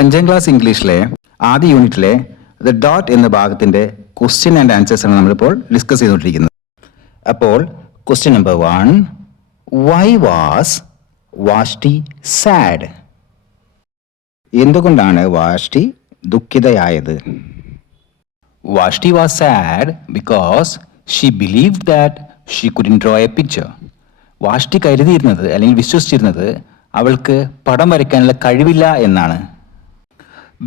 5ാം class ഇംഗ്ലീഷിലെ ആദ്യ യൂണിറ്റിലെ ദ ഡോട്ട് എന്ന ഭാഗത്തിൻ്റെ ക്വസ്റ്റ്യൻ ആൻഡ് ആൻസേഴ്സ് ആണ് നമ്മളിപ്പോൾ ഡിസ്കസ് ചെയ്തുകൊണ്ടിരിക്കുന്നത്. അപ്പോൾ question number 1, why was Vashti sad? എന്തുകൊണ്ടാണ് വാഷ്ടി ദുഃഖിതയായത്? Vashti was sad because she believed that she couldn't draw a picture. Vashti കരുതിയിരുന്നത് അല്ലെങ്കിൽ വിശ്വസിച്ചിരുന്നത് അവൾക്ക് പടം വരയ്ക്കാനുള്ള കഴിവില്ല എന്നാണ്.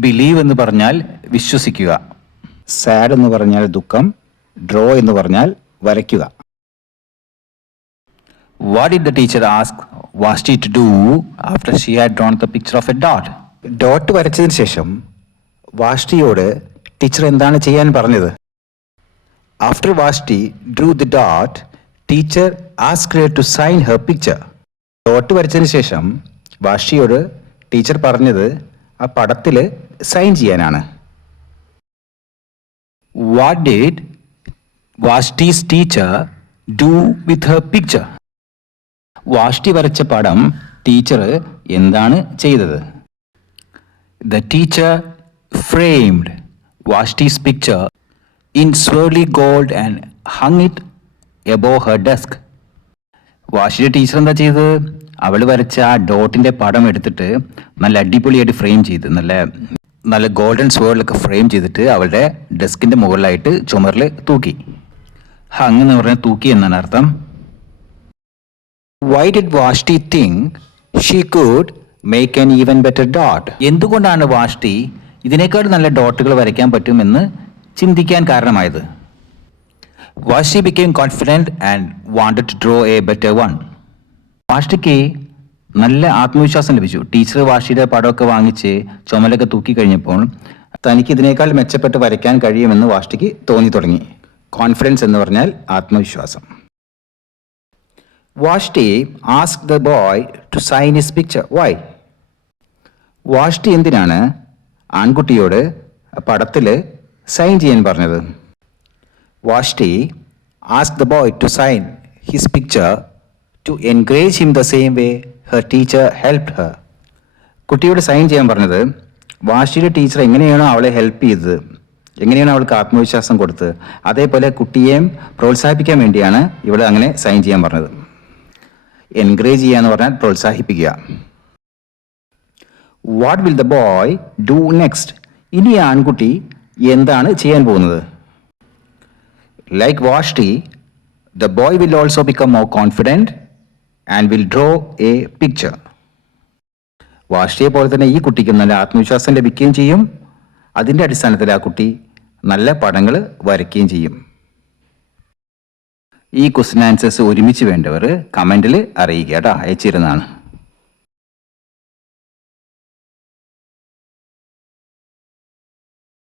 ബിലീവ് എന്ന് പറഞ്ഞാൽ വിശ്വസിക്കുക, സാഡ് എന്ന് പറഞ്ഞാൽ ദുഃഖം, ഡ്രോ എന്ന് പറഞ്ഞാൽ വരയ്ക്കുക. What did the teacher ask Vashti to do after she had drawn the picture of a dot? Dot വരച്ചതിന് ശേഷം വാഷ്ടിയോട് ടീച്ചർ എന്താണ് ചെയ്യാൻ പറഞ്ഞത്? After Vashti drew the dot, teacher asked her to sign her picture. Dot വരച്ചതിന് ശേഷം വാഷ്ടിയോട് teacher പറഞ്ഞത് ആ പടത്തിൽ സൈൻ ചെയ്യാനാണ്. What did Vashti's teacher do with her picture? Vashti വരച്ച പടം ടീച്ചർ എന്താണ് ചെയ്തത്? The teacher framed Vashti's picture in swirly gold and hung it above her desk. വാഷ്ടിയുടെ ടീച്ചർ എന്താ ചെയ്തത്? അവൾ വരച്ച ആ ഡോട്ടിൻ്റെ പടം എടുത്തിട്ട് നല്ല അടിപൊളിയായിട്ട് ഫ്രെയിം ചെയ്ത് നല്ല ഗോൾഡൻ സ്വേർഡിലൊക്കെ ഫ്രെയിം ചെയ്തിട്ട് അവളുടെ ഡെസ്കിൻ്റെ മുകളിലായിട്ട് ചുമരിൽ തൂക്കി. ഹങ് എന്ന് പറഞ്ഞാൽ തൂക്കി എന്നാണ് അർത്ഥം. Why did Vashti think she could make an even better dot? എന്തുകൊണ്ടാണ് വാഷ്ടി ഇതിനേക്കാൾ നല്ല ഡോട്ടുകൾ വരയ്ക്കാൻ പറ്റുമെന്ന് ചിന്തിക്കാൻ കാരണമായത്? വാഷ്ടി became confident and wanted to draw a better one. വാഷ്ടിക്ക് നല്ല ആത്മവിശ്വാസം ലഭിച്ചു. ടീച്ചർ വാഷ്ടിയുടെ പടമൊക്കെ വാങ്ങിച്ച് ചുമലൊക്കെ തൂക്കി കഴിഞ്ഞപ്പോൾ തനിക്ക് ഇതിനേക്കാൾ മെച്ചപ്പെട്ട് വരയ്ക്കാൻ കഴിയുമെന്ന് വാഷ്ടിക്ക് തോന്നി തുടങ്ങി. കോൺഫിഡൻസ് എന്ന് പറഞ്ഞാൽ ആത്മവിശ്വാസം. Vashti asked the boy to sign his picture. Why? Vashti എന്തിനാണ് ആൺകുട്ടിയോട് പടത്തിൽ സൈൻ ചെയ്യാൻ പറഞ്ഞത്? Vashti asked the boy to sign his picture to encourage him the same way her teacher helped her. കുട്ടിയോട് സൈൻ ചെയ്യാൻ പറഞ്ഞത് വാഷ്ടിയുടെ ടീച്ചർ എങ്ങനെയാണോ അവളെ ഹെൽപ്പ് ചെയ്തത്, എങ്ങനെയാണോ അവൾക്ക് ആത്മവിശ്വാസം കൊടുത്തത്, അതേപോലെ കുട്ടിയെയും പ്രോത്സാഹിപ്പിക്കാൻ വേണ്ടിയാണ് ഇവൾ അങ്ങനെ സൈൻ ചെയ്യാൻ പറഞ്ഞത്. എൻകറേജ് ചെയ്യുക എന്ന് പറഞ്ഞാൽ പ്രോത്സാഹിപ്പിക്കുക. What will the boy do next? ഇനി ആൺകുട്ടി എന്താണ് ചെയ്യാൻ പോകുന്നത്? Like Vashti, the boy will also become more confident and will draw a picture. വാഷ്ടിയെ പോലെ തന്നെ ഈ കുട്ടിക്കും നല്ല ആത്മവിശ്വാസം ലഭിക്കുകയും ചെയ്യും. അതിൻ്റെ അടിസ്ഥാനത്തിൽ ആ കുട്ടി നല്ല പടങ്ങൾ വരയ്ക്കുകയും ചെയ്യും. ഈ ക്വസ്റ്റ്യൻ ആൻസേഴ്സ് ഒരുമിച്ച് വേണ്ടവർ കമൻറ്റിൽ അറിയിക്കുക കേട്ടോ, അയച്ചിരുന്നതാണ്.